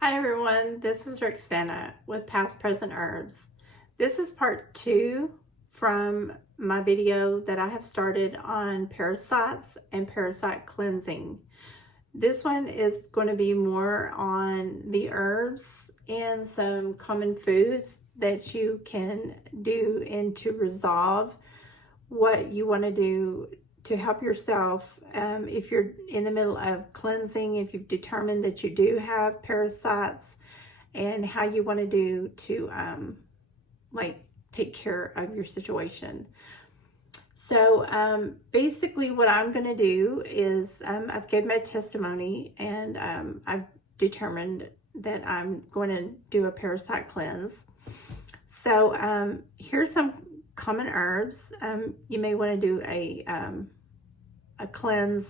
Hi everyone, this is Rexanna with Past Present Herbs. This is part 2 from my video that I have started on parasites and parasite cleansing. This one is going to be more on the herbs and some common foods that you can do and to resolve what you want to do to help yourself if you're in the middle of cleansing, if you've determined that you do have parasites, and how you want to do to like take care of your situation. So basically what I'm going to do is I've given my testimony, and I've determined that I'm going to do a parasite cleanse. So here's some common herbs. You may want to do a cleanse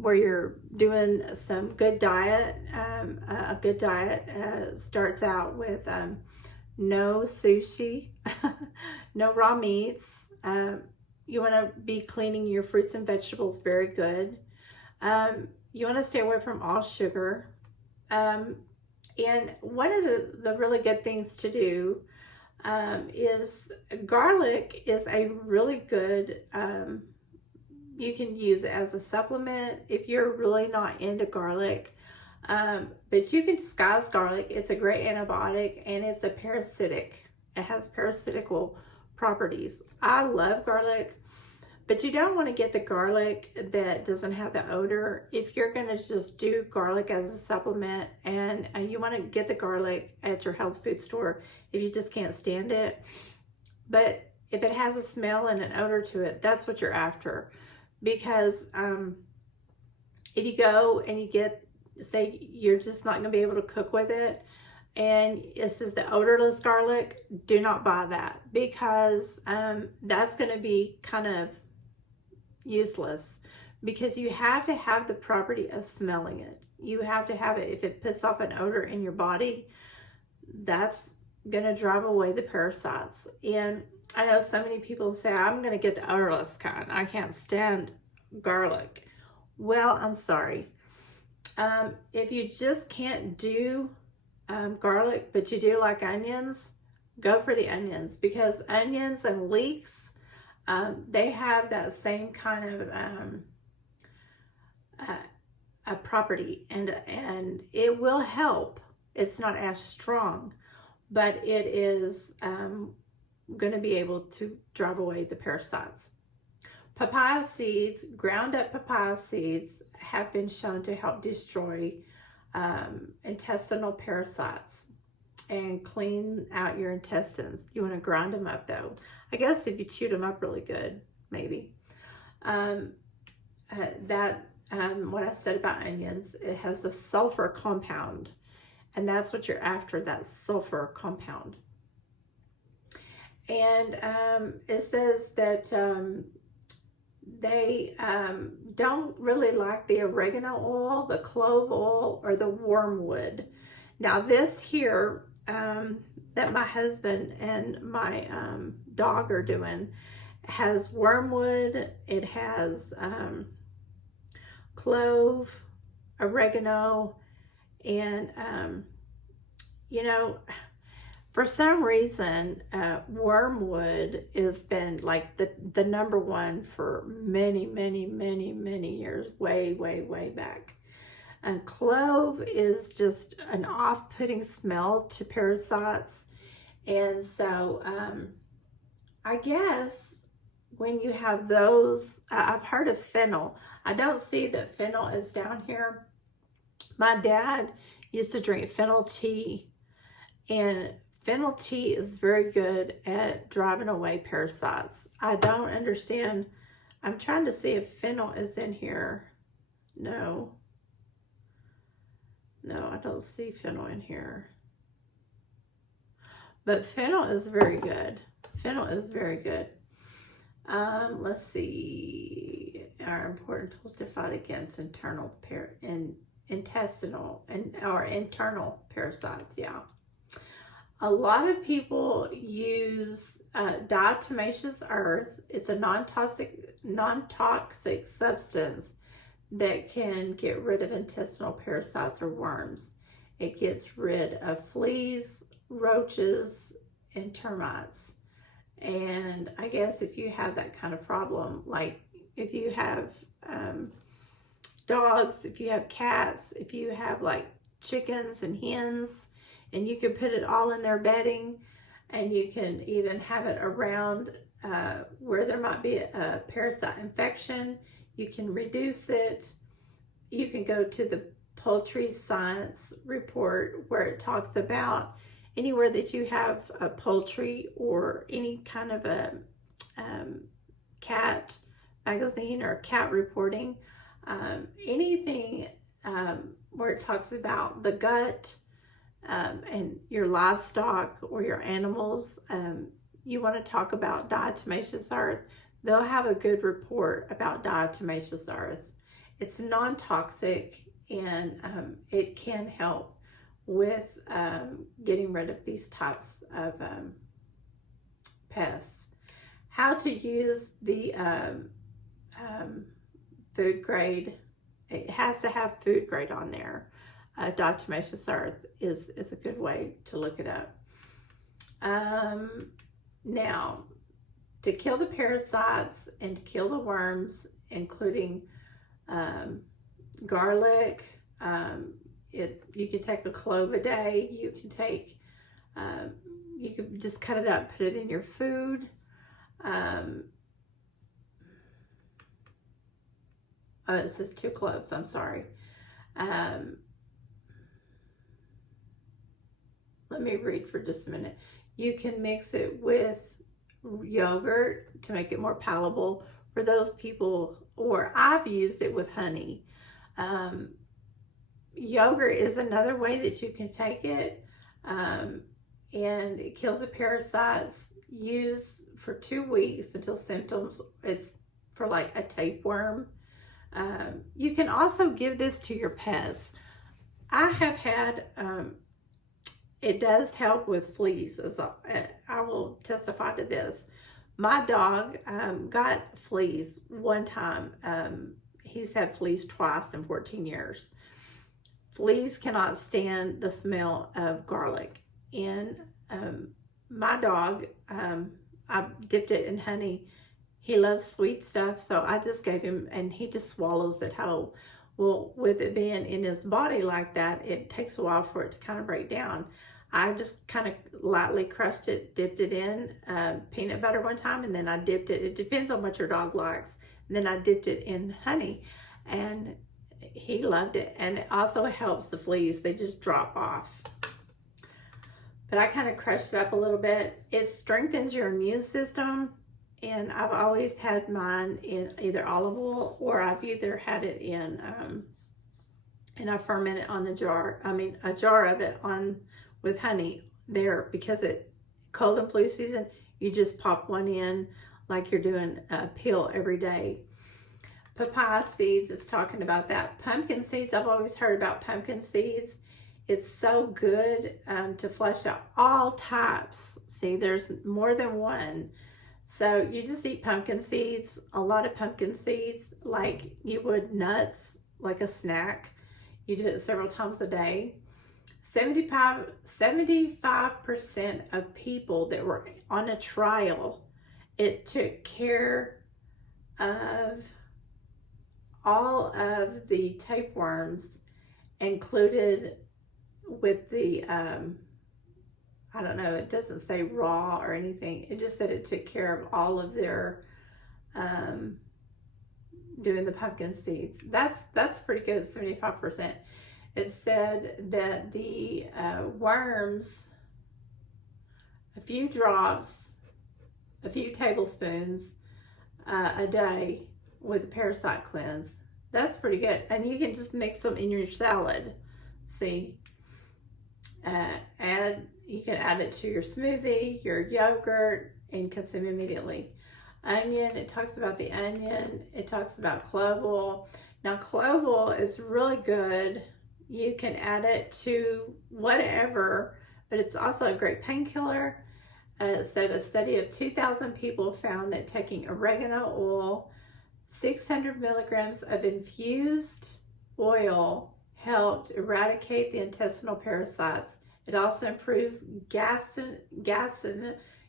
where you're doing some good diet. A good diet starts out with no sushi, no raw meats. You want to be cleaning your fruits and vegetables very good. You want to stay away from all sugar. And one of the really good things to do is garlic is a really good, you can use it as a supplement if you're really not into garlic. But you can disguise garlic. It's a great antibiotic, and it's a parasitic. It has parasitical properties. I love garlic, but you don't want to get the garlic that doesn't have the odor. If you're going to just do garlic as a supplement, and you want to get the garlic at your health food store if you just can't stand it. But if it has a smell and an odor to it, that's what you're after. Because if you go and you get, say you're just not going to be able to cook with it, and it says the odorless garlic, do not buy that, because that's going to be kind of useless, because you have to have the property of smelling it. You have to have it. If it puts off an odor in your body, that's going to drive away the parasites. And I know so many people say, I'm going to get the odorless kind. I can't stand garlic. Well, I'm sorry. If you just can't do garlic, but you do like onions, go for the onions, because onions and leeks, they have that same kind of a property, and it will help. It's not as strong, but it is going to be able to drive away the parasites. Papaya seeds, ground up papaya seeds, have been shown to help destroy intestinal parasites and clean out your intestines. You want to grind them up though. I guess if you chewed them up really good, maybe. What I said about onions, it has the sulfur compound, and that's what you're after, that sulfur compound. And it says that they don't really like the oregano oil, the clove oil, or the wormwood. Now this here that my husband and my dog are doing has wormwood, it has clove, oregano, and you know, for some reason, wormwood has been like the number one for many, many, many, many years, way back. And clove is just an off-putting smell to parasites. And so I guess when you have those, I've heard of fennel. I don't see that fennel is down here. My dad used to drink fennel tea, and fennel tea is very good at driving away parasites. I don't understand. I'm trying to see if fennel is in here. No, I don't see fennel in here. But fennel is very good. Fennel is very good. Let's see. Our important tools to fight against intestinal or internal parasites. Yeah. A lot of people use diatomaceous earth. It's a non-toxic substance that can get rid of intestinal parasites or worms. It gets rid of fleas, roaches, and termites. And I guess if you have that kind of problem, like if you have dogs, if you have cats, if you have like chickens and hens, and you can put it all in their bedding, and you can even have it around where there might be a parasite infection, you can reduce it. You can go to the poultry science report where it talks about anywhere that you have a poultry or any kind of a cat magazine or cat reporting, anything where it talks about the gut and your livestock or your animals, you want to talk about diatomaceous earth, they'll have a good report about diatomaceous earth. It's non-toxic, and it can help with getting rid of these types of pests. How to use the food grade, it has to have food grade on there. Diatomaceous earth is a good way to look it up. Now, to kill the parasites and to kill the worms, including garlic, you can take a clove a day. You can take, you can just cut it up, put it in your food. Oh, it says 2 cloves, I'm sorry. Let me read for just a minute. You can mix it with yogurt to make it more palatable for those people, or I've used it with honey. Yogurt is another way that you can take it, and it kills the parasites. Use for 2 weeks until symptoms. It's for like a tapeworm. You can also give this to your pets. I have had, it does help with fleas, as I will testify to this. My dog got fleas one time. He's had fleas twice in 14 years. Fleas cannot stand the smell of garlic. And my dog, I dipped it in honey. He loves sweet stuff, so I just gave him, and he just swallows it whole. Well, with it being in his body like that, it takes a while for it to kind of break down. I just kind of lightly crushed it, dipped it in peanut butter one time, and then I dipped it. It depends on what your dog likes. And then I dipped it in honey, and he loved it. And it also helps the fleas. They just drop off. But I kind of crushed it up a little bit. It strengthens your immune system. And I've always had mine in either olive oil, or I've either had it in, and I ferment it on the jar. I mean, a jar of it on with honey there, because it cold and flu season. You just pop one in like you're doing a pill every day. Papaya seeds is talking about that. Pumpkin seeds. I've always heard about pumpkin seeds. It's so good to flush out all types. See, there's more than one. So you just eat pumpkin seeds, a lot of pumpkin seeds, like you would nuts, like a snack. You do it several times a day. 75% of people that were on a trial, it took care of all of the tapeworms, included with the I don't know, it doesn't say raw or anything. It just said it took care of all of their doing the pumpkin seeds. That's pretty good, 75%. It said that the worms, a few drops, a few tablespoons a day with the parasite cleanse. That's pretty good. And you can just mix them in your salad. See? You can add it to your smoothie, your yogurt, and consume immediately. Onion, it talks about the onion. It talks about clove oil. Now, clove oil is really good. You can add it to whatever, but it's also a great painkiller. It said a study of 2,000 people found that taking oregano oil, 600 milligrams of infused oil, helped eradicate the intestinal parasites. It also improves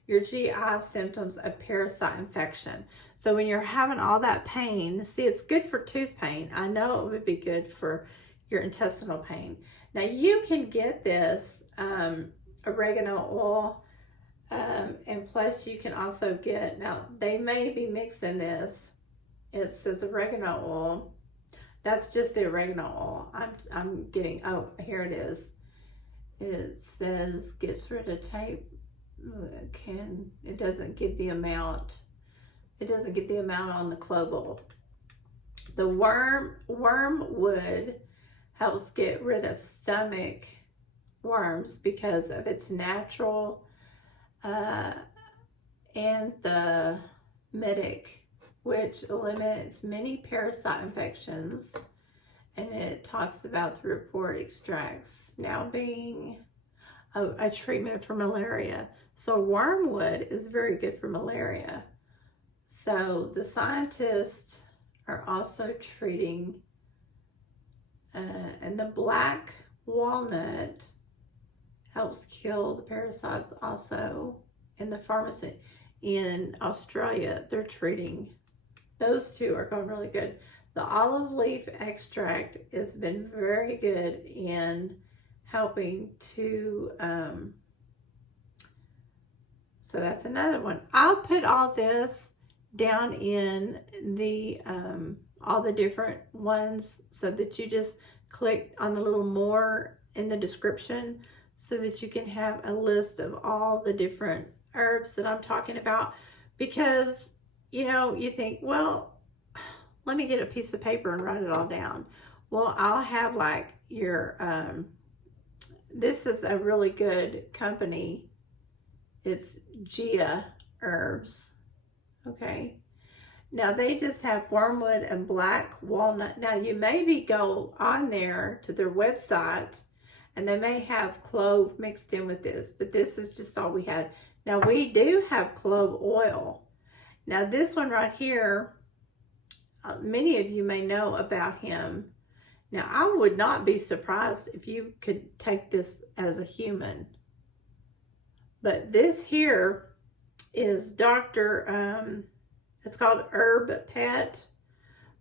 your GI symptoms of parasite infection. So when you're having all that pain, see, it's good for tooth pain. I know it would be good for your intestinal pain. Now you can get this oregano oil, and plus you can also get, now they may be mixing this, it says oregano oil. That's just the oregano oil. I'm getting, oh, here it is. It says gets rid of tape. It doesn't give the amount. It doesn't give the amount on the clove oil. The wormwood helps get rid of stomach worms because of its natural anthemitic, which eliminates many parasite infections, and it talks about the report extracts now being a treatment for malaria. So wormwood is very good for malaria. So the scientists are also treating, and the black walnut helps kill the parasites also. In the pharmacy in Australia, they're treating. Those two are going really good. The olive leaf extract has been very good in helping to, so that's another one. I'll put all this down in the, all the different ones so that you just click on the little more in the description so that you can have a list of all the different herbs that I'm talking about. Because, you know, you think, well, let me get a piece of paper and write it all down. Well, I'll have like your, this is a really good company. It's Gia Herbs. Okay. Now they just have wormwood and black walnut. Now you maybe go on there to their website and they may have clove mixed in with this, but this is just all we had. Now we do have clove oil. Now this one right here, many of you may know about him. Now I would not be surprised if you could take this as a human. But this here is Dr. It's called Herb Pet.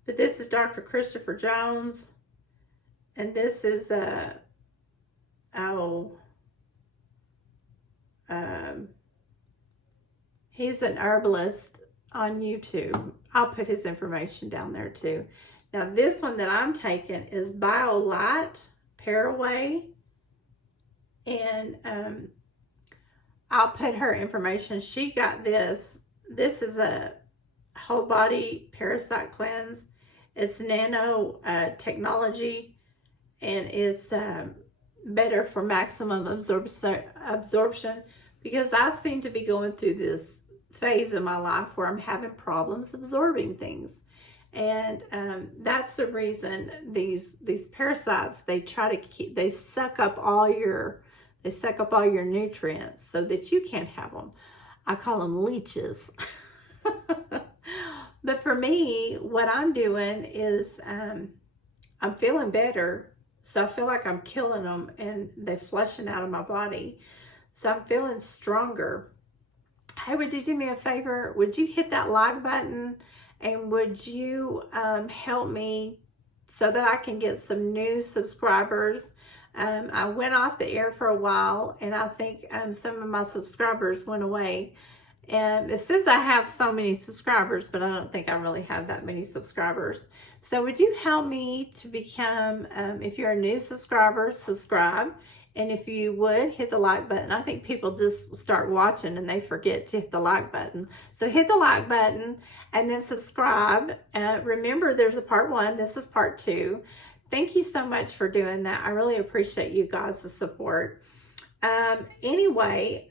But this is Dr. Christopher Jones. And this is, he's an herbalist on YouTube. I'll put his information down there too. Now this one that I'm taking is BioLite Paraway, and I'll put her information. She got this. This is a whole body parasite cleanse. It's nano technology, and it's better for maximum absorption, because I seem to be going through this phase in my life where I'm having problems absorbing things. And that's the reason these parasites, they try to keep, they suck up all your nutrients so that you can't have them. I call them leeches. But for me, what I'm doing is I'm feeling better. So I feel like I'm killing them and they're flushing out of my body. So I'm feeling stronger. Hey, would you do me a favor? Would you hit that like button? And would you help me so that I can get some new subscribers? I went off the air for a while, and I think some of my subscribers went away. And it says I have so many subscribers, but I don't think I really have that many subscribers. So would you help me to become, if you're a new subscriber, subscribe. And if you would, hit the like button. I think people just start watching and they forget to hit the like button. So hit the like button and then subscribe. Remember, there's a part 1. This is part 2. Thank you so much for doing that. I really appreciate you guys' the support. Anyway,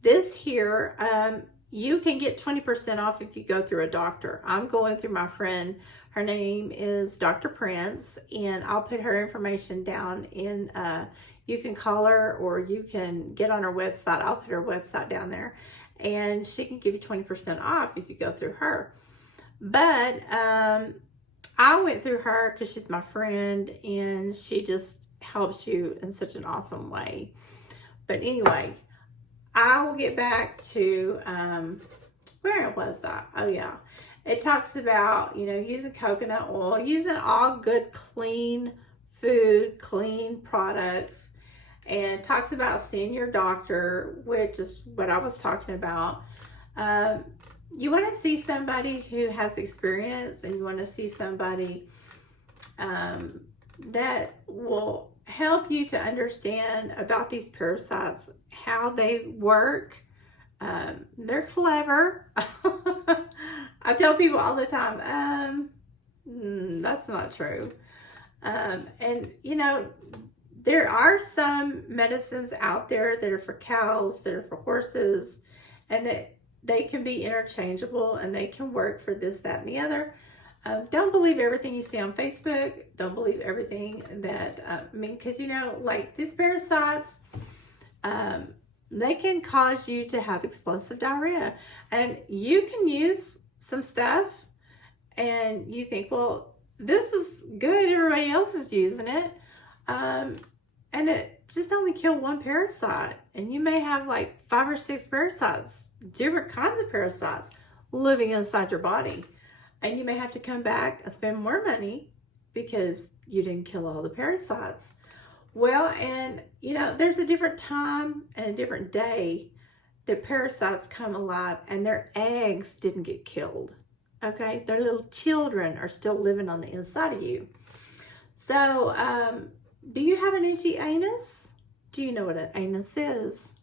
this here, you can get 20% off if you go through a doctor. I'm going through my friend. Her name is Dr. Prince, and I'll put her information down in, you can call her or you can get on her website. I'll put her website down there, and she can give you 20% off if you go through her. But I went through her because she's my friend, and she just helps you in such an awesome way. But anyway, I will get back to, where was that? Oh yeah. It talks about, using coconut oil, using all good, clean food, clean products, and talks about seeing your doctor, which is what I was talking about. You want to see somebody who has experience, and you want to see somebody that will help you to understand about these parasites, how they work. They're clever. I tell people all the time, that's not true. And there are some medicines out there that are for cows, that are for horses, and that they can be interchangeable, and they can work for this, that, and the other. Don't believe everything you see on Facebook. Don't believe everything that, because like these parasites, they can cause you to have explosive diarrhea. And you can use some stuff and you think, well, this is good, everybody else is using it. And it just only killed one parasite. And you may have like 5 or 6 parasites, different kinds of parasites living inside your body. And you may have to come back and spend more money because you didn't kill all the parasites. Well, and there's a different time and a different day that parasites come alive, and their eggs didn't get killed. Okay, their little children are still living on the inside of you. So, do you have an itchy anus? Do you know what an anus is?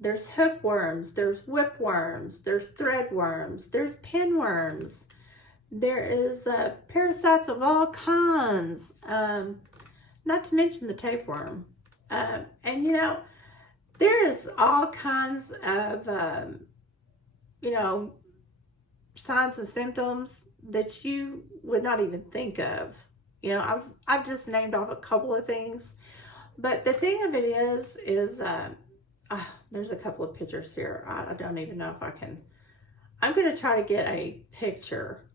There's hookworms, there's whipworms, there's threadworms, there's pinworms. There is parasites of all kinds, not to mention the tapeworm. And there is all kinds of, signs and symptoms that you would not even think of. I've just named off a couple of things. But the thing of it is there's a couple of pictures here. I don't even know if I can. I'm going to try to get a picture,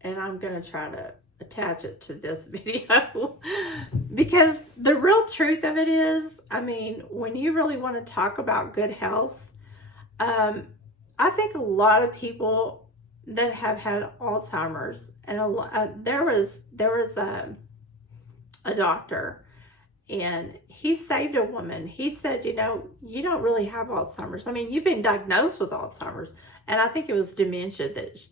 and I'm going to try to attach it to this video because the real truth of it is, when you really want to talk about good health, I think a lot of people that have had Alzheimer's, and there was a doctor, and he saved a woman. He said, you don't really have Alzheimer's. You've been diagnosed with Alzheimer's, and I think it was dementia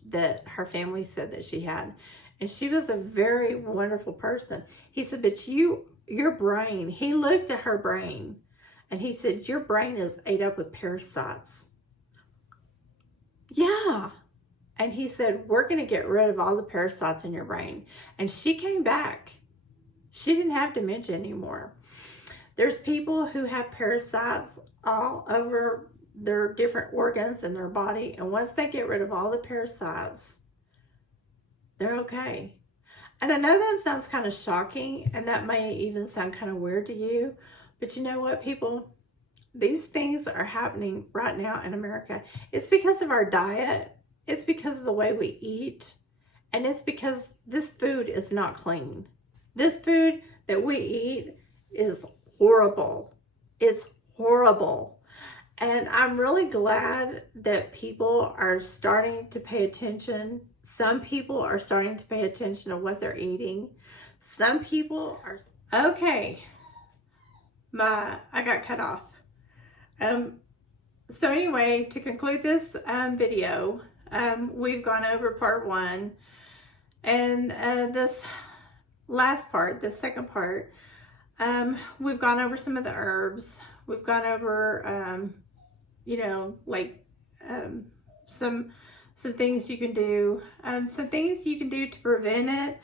that her family said that she had. And she was a very wonderful person. He said, but your brain, he looked at her brain, and he said, your brain is ate up with parasites. Yeah. And he said, we're going to get rid of all the parasites in your brain. And she came back. She didn't have dementia anymore. There's people who have parasites all over their different organs in their body. And once they get rid of all the parasites, they're okay. And I know that sounds kind of shocking, and that may even sound kind of weird to you. But you know what, people? These things are happening right now in America. It's because of our diet. It's because of the way we eat. And it's because this food is not clean. This food that we eat is horrible. It's horrible. And I'm really glad that people are starting to pay attention. Some people are starting to pay attention to what they're eating. Some people are, okay. I got cut off. So anyway, to conclude this video, we've gone over part 1. And this last part, the second part, we've gone over some of the herbs. We've gone over, some things you can do. Some things you can do to prevent it.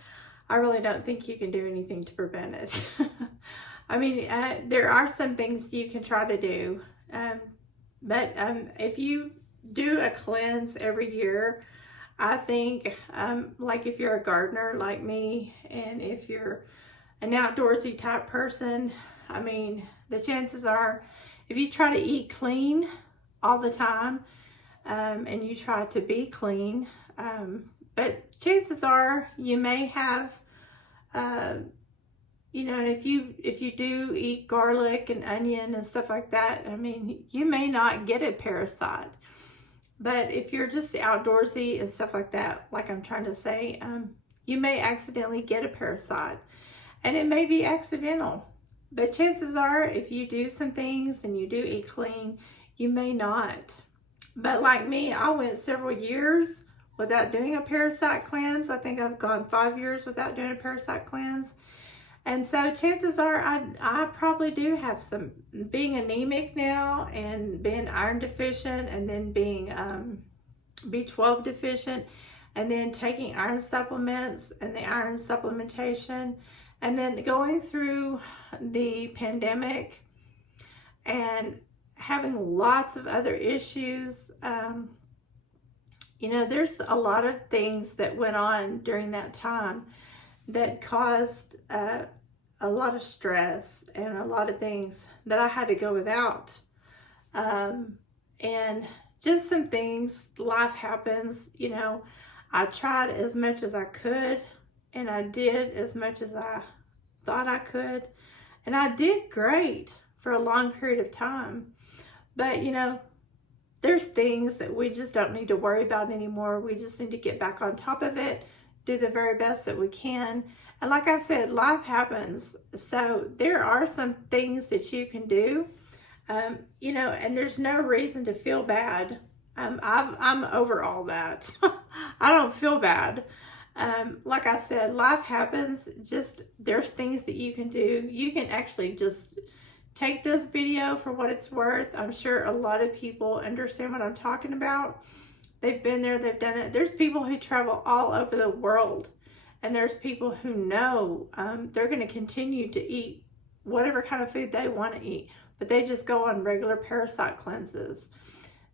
I really don't think you can do anything to prevent it. There are some things you can try to do. But if you do a cleanse every year, I think, like if you're a gardener like me, and if you're an outdoorsy type person, the chances are, if you try to eat clean all the time, and you try to be clean, But chances are you may have, you know, if you do eat garlic and onion and stuff like that, I mean, you may not get a parasite. But if you're just outdoorsy and stuff like that, like I'm trying to say, you may accidentally get a parasite. And it may be accidental. But chances are, if you do some things and you do eat clean, you may not. But like me, I went several years without doing a parasite cleanse. I think I've gone 5 years without doing a parasite cleanse. And so chances are I probably do have some, being anemic now and being iron deficient and then being B12 deficient and then taking iron supplements and the iron supplementation and then going through the pandemic and having lots of other issues. You know, there's a lot of things that went on during that time that caused a lot of stress and a lot of things that I had to go without. And just some things, life happens, you know. I tried as much as I could, and I did as much as I thought I could, and I did great for a long period of time. But, you know, there's things that we just don't need to worry about anymore. We just need to get back on top of it, do the very best that we can. And like I said, life happens. So there are some things that you can do, you know, and there's no reason to feel bad. I'm over all that. I don't feel bad. Like I said, life happens. Just there's things that you can do. You can actually just take this video for what it's worth. I'm sure a lot of people understand what I'm talking about. They've been there, they've done it. There's people who travel all over the world, and there's people who know they're going to continue to eat whatever kind of food they want to eat, but they just go on regular parasite cleanses.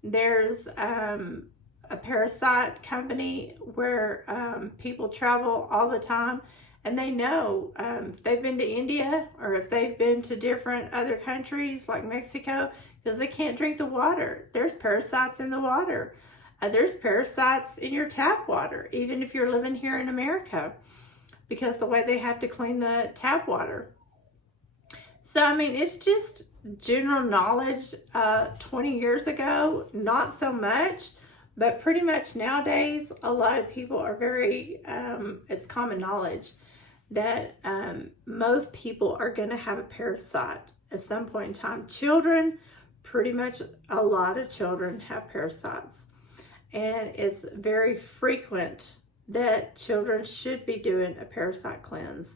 There's a parasite company where people travel all the time, and they know if they've been to India or if they've been to different other countries like Mexico, because they can't drink the water. There's parasites in the water. There's parasites in your tap water, even if you're living here in America, because the way they have to clean the tap water. So, I mean, it's just general knowledge. 20 years ago, not so much, but pretty much nowadays, a lot of people are very, it's common knowledge that most people are going to have a parasite at some point in time. Children, pretty much a lot of children have parasites. And it's very frequent that children should be doing a parasite cleanse,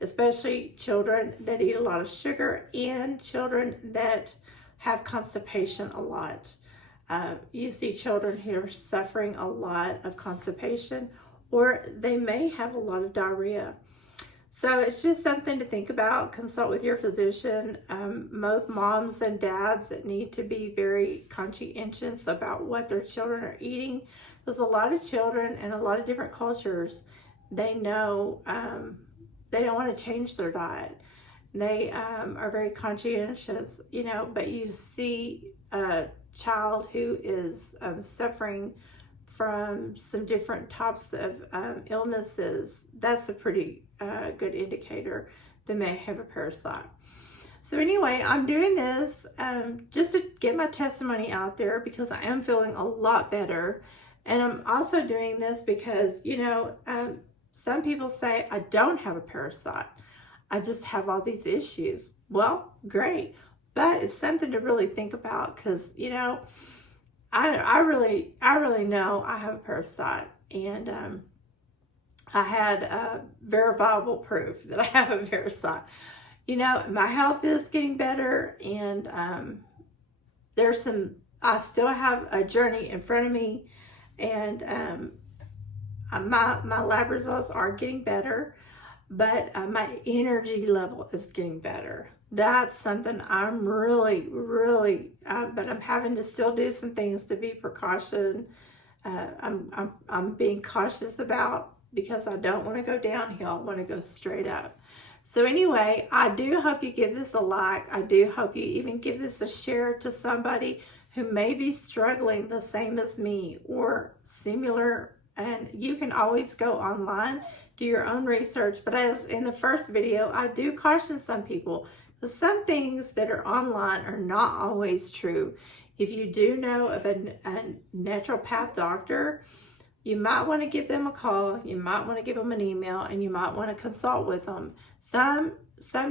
especially children that eat a lot of sugar and children that have constipation a lot. You see children who are suffering a lot of constipation, or they may have a lot of diarrhea. So it's just something to think about. Consult with your physician. Most moms and dads that need to be very conscientious about what their children are eating. There's a lot of children in a lot of different cultures. They know they don't want to change their diet. They are very conscientious, you know, but you see a child who is suffering from some different types of illnesses. That's a pretty good indicator they may have a parasite. So anyway, I'm doing this just to get my testimony out there because I am feeling a lot better. And I'm also doing this because, you know, some people say, I don't have a parasite. I just have all these issues. Well, great. But it's something to really think about because, you know, I really know I have a parasite, and I had verifiable proof that I have a parasite. You know, my health is getting better, and I still have a journey in front of me, and my lab results are getting better, but my energy level is getting better. That's something I'm really, but I'm having to still do some things to be precaution. I'm being cautious about because I don't want to go downhill. I want to go straight up. So anyway, I do hope you give this a like. I do hope you even give this a share to somebody who may be struggling the same as me or similar And you can always go online, do your own research. But as in the first video, I do caution some people, because some things that are online are not always true. If you do know of a naturopath doctor, you might want to give them a call, you might want to give them an email, and you might want to consult with them. Some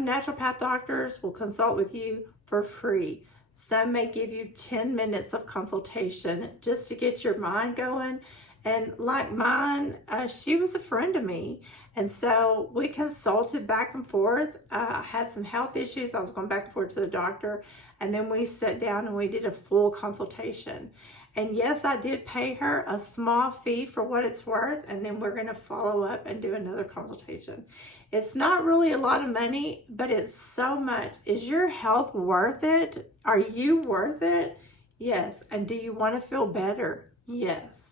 naturopath doctors will consult with you for free. Some may give you 10 minutes of consultation just to get your mind going. And like mine, she was a friend of me. And so we consulted back and forth. I had some health issues. I was going back and forth to the doctor. And then we sat down and we did a full consultation. And yes, I did pay her a small fee for what it's worth. And then we're going to follow up and do another consultation. It's not really a lot of money, but it's so much. Is your health worth it? Are you worth it? Yes. And do you want to feel better? Yes.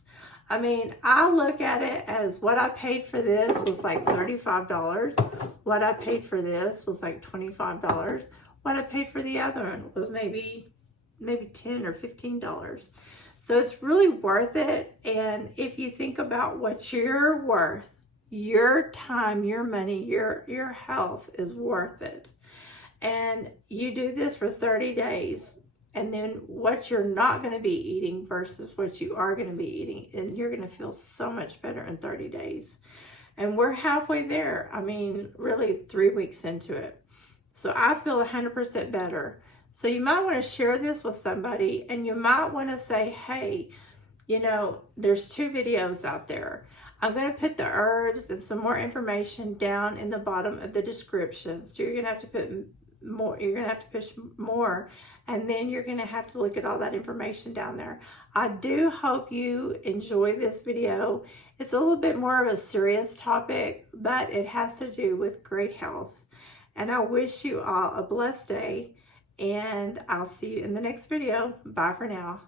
I mean, I look at it as what I paid for this was like $35. What I paid for this was like $25. What I paid for the other one was maybe $10 or $15. So it's really worth it. And if you think about what you're worth, your time, your money, your health is worth it. And you do this for 30 days. And then what you're not going to be eating versus what you are going to be eating. And you're going to feel so much better in 30 days. And we're halfway there. I mean, really 3 weeks into it. So I feel 100% better. So you might want to share this with somebody. And you might want to say, hey, you know, there's 2 videos out there. I'm going to put the herbs and some more information down in the bottom of the description. So you're going to have to put more, you're going to have to push more, and then you're going to have to look at all that information down there. I do hope you enjoy this video. It's a little bit more of a serious topic, but it has to do with great health. And I wish you all a blessed day, and I'll see you in the next video. Bye for now.